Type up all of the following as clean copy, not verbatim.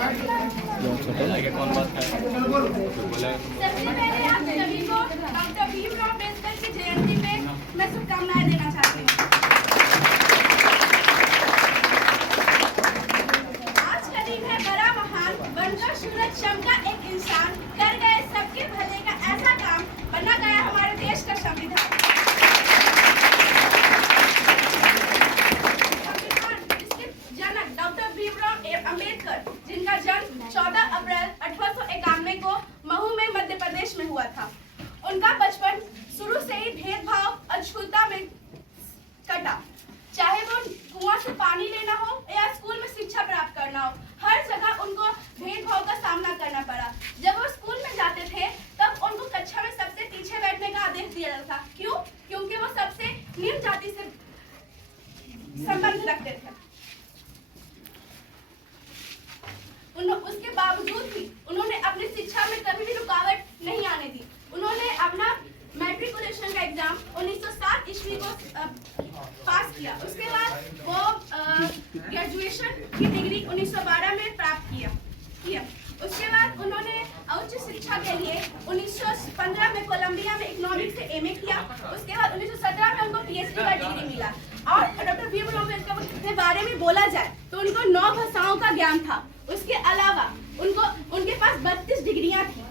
कौन बात है? सबसे पहले आप सभी को डॉक्टर भीमराव अम्बेडकर की जयंती पे मैं शुभकामनाएं देना चाहती हूँ। आज का दिन है बड़ा महान, बनकर सूरज चमका एक इंसान, कर गए सबके भले का ऐसा काम, बना गया हमारे देश का संविधान। डॉक्टर भीमराव अम्बेडकर, जिनका जन्म 14 अप्रैल 1891 को महू में मध्य प्रदेश में हुआ था। उनका बचपन शुरू से ही भेदभाव अछूता में कटा। चाहे वो कुआं से पानी लेना हो या स्कूल में शिक्षा प्राप्त करना हो, हर जगह उनको भेदभाव का सामना करना पड़ा। जब वो स्कूल में जाते थे तब उनको कक्षा में सबसे पीछे बैठने का आदेश दिया जाता था। क्यों? क्योंकि वो सबसे निम्न जाति से संबंध रखते थे। उसके बावजूद भी उन्होंने अपनी शिक्षा में कभी भी रुकावट नहीं आने दी। उन्होंने अपना मैट्रिकुलेशन का एग्जाम 1907 ईस्वी को पास किया। उसके बाद वो ग्रेजुएशन की डिग्री 1912 में प्राप्त किया। उसके बाद उन्होंने उच्च शिक्षा के लिए 1915 में कोलंबिया में इकोनॉमिक्स से एमए किया। उसके बाद 1917 में उनको पीएचडी का डिग्री मिला। और डॉक्टर भीमराव अम्बेडकर के बारे में बोला जाए तो उनको 9 भाषाओं का ज्ञान था। उसके अलावा उनके पास 32 डिग्रियां थी।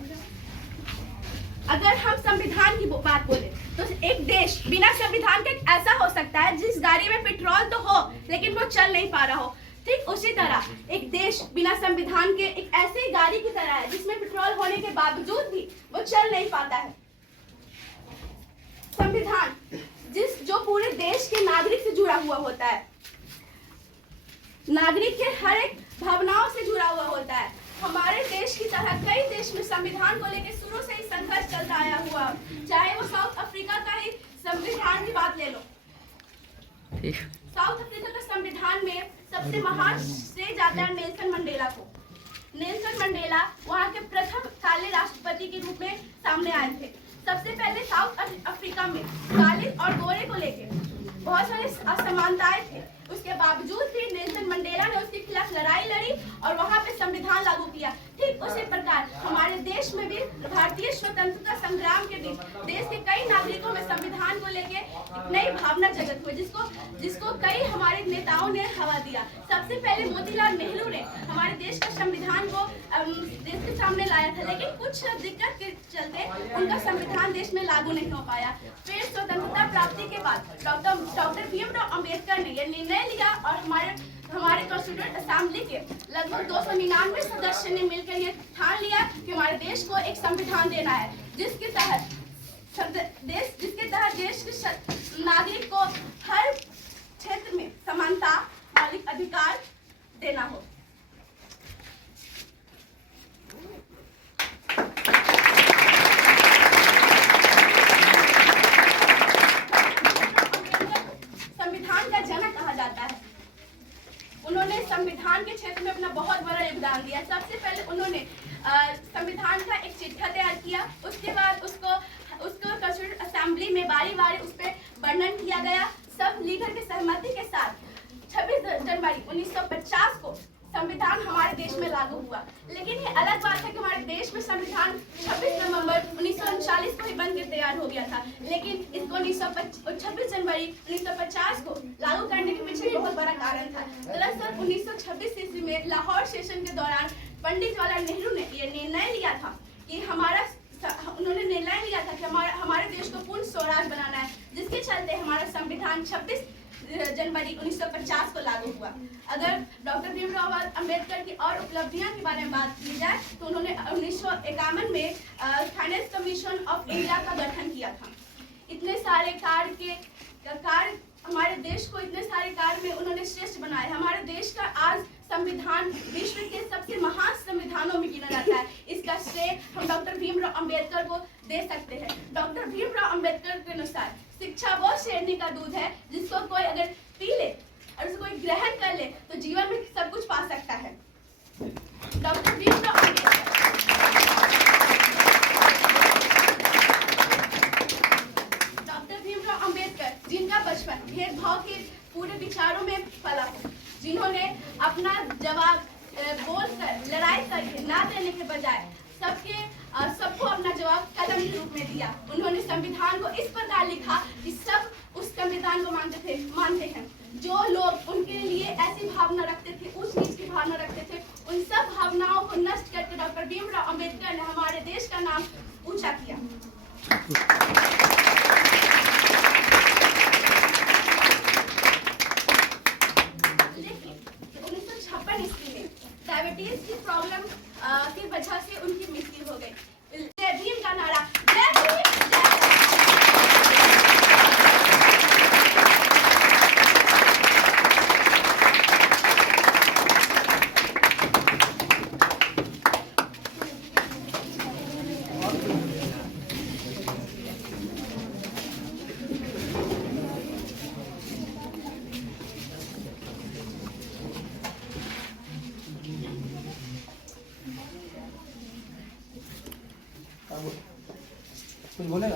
अगर हम संविधान की बात बोले तो एक देश बिना संविधान के ऐसा हो सकता है जिस गाड़ी में पेट्रोल तो हो लेकिन वो चल नहीं पा रहा हो। ठीक उसी तरह एक देश बिना संविधान के एक ऐसी गाड़ी की तरह है जिसमें पेट्रोल होने के बावजूद भी वो चल नहीं पाता है। संविधान जो पूरे देश के नागरिक से जुड़ा हुआ होता है, नागरिक के हर एक भावनाओं से जुड़ा हुआ होता है। हमारे देश की तरह कई देश में संविधान को लेकर शुरू से ही संघर्ष चलता आया हुआ, चाहे वो साउथ अफ्रीका का ही संविधान की बात ले लो। साउथ अफ्रीका का संविधान में सबसे महान श्रेय जाता है नेल्सन मंडेला को। नेल्सन मंडेला वहाँ के प्रथम काले राष्ट्रपति के रूप में सामने आए थे। सबसे पहले साउथ अफ्रीका में काले और गोरे को लेकर बहुत सारी असमानताएं थे। उसके बावजूद भी नेल्सन मंडेला ने उसके खिलाफ लड़ाई लड़ी और वहां पे संविधान लागू किया। ठीक उसी प्रकार हमारे देश में भी भारतीय स्वतंत्रता संग्राम के दिन देश के कई नागरिकों में संविधान को लेके नई भावना जगत हुई, जिसको कई हमारे नेताओं ने हवा दिया। सबसे पहले मोतीलाल नेहरू ने हमारे देश का संविधान को देश के सामने लाया था, लेकिन कुछ दिक्कत के चलते उनका संविधान देश में लागू नहीं हो पाया। फिर स्वतंत्रता प्राप्ति के बाद डॉक्टर भीमराव अम्बेडकर ने यह निर्णय लिया और हमारे कॉन्स्टिट्यूएंट असेंबली के लगभग 299 सदस्य ने मिलकर ये ठान लिया कि हमारे देश को एक संविधान देना है, जिसके तहत देश के नागरिक को हर क्षेत्र में समानता, मौलिक अधिकार देना हो। संविधान का जनक कहा जाता है। उन्होंने संविधान के क्षेत्र में अपना बहुत बड़ा योगदान दिया। सबसे पहले उन्होंने संविधान का एक चिट्ठा तैयार किया। उसके बाद उसको कॉन्स्टिट्यूएंट असेंबली में बारी उस पर वर्णन किया गया। सब लीडर की सहमति के साथ 26 जनवरी 1950 को संविधान हमारे देश में लागू हुआ। लेकिन ये अलग बात है कि हमारे देश में संविधान 26 नवंबर 1939 को ही बनकर तैयार हो गया था, लेकिन इसको 26 जनवरी 1950 को लागू करने के पीछे बहुत बड़ा कारण था। दरअसल 1926 ईस्वी में लाहौर सेशन के दौरान पंडित जवाहरलाल नेहरू ने यह निर्णय लिया था कि हमारे देश को पूर्ण स्वराज बनाना है, जिसके चलते हमारा संविधान 26 जनवरी 1950 को लागू हुआ। अगर डॉक्टर भीमराव अम्बेडकर की और उपलब्धियां के बारे में बात की जाए तो उन्होंने 1951 में फाइनेंस कमीशन ऑफ इंडिया का गठन किया था। इतने सारे कार्य हमारे देश को इतने सारे कार्य में उन्होंने श्रेष्ठ बनाया। हमारे देश का आज संविधान विश्व के सबसे महान संविधानों में गिना जाता है। इसका श्रेय हम डॉक्टर भीमराव अम्बेडकर को दे सकते हैं। डॉक्टर भीमराव अम्बेडकर के अनुसार शिक्षा वो शेरनी का दूध है जिसको कोई अगर पी ले और उसको कोई ग्रहण कर ले तो जीवन में सब कुछ पा सकता है। डॉक्टर भीमराव अम्बेडकर जिनका बचपन भेदभाव के पूरे विचारों में पला, जिन्होंने अपना जवाब बोलकर लड़ाई ना देने के बजाय सबको अपना जवाब कलम के रूप में दिया। उन्होंने संविधान को इस प्रकार लिखा कि सब उस संविधान को मानते हैं। जो लोग उनके लिए ऐसी भावना रखते थे, ऊंच नीच की भावना रखते थे, उन सब भावनाओं को नष्ट करके डॉक्टर भीमराव अंबेडकर ने हमारे देश का नाम ऊंचा किया। लेकिन 1956 ईस्वी में डायबिटीज की प्रॉब्लम की वजह से उनकी मृत्यु हो गई। जय भीम का नारा, जय भीम, जय कुछ बोलेगा?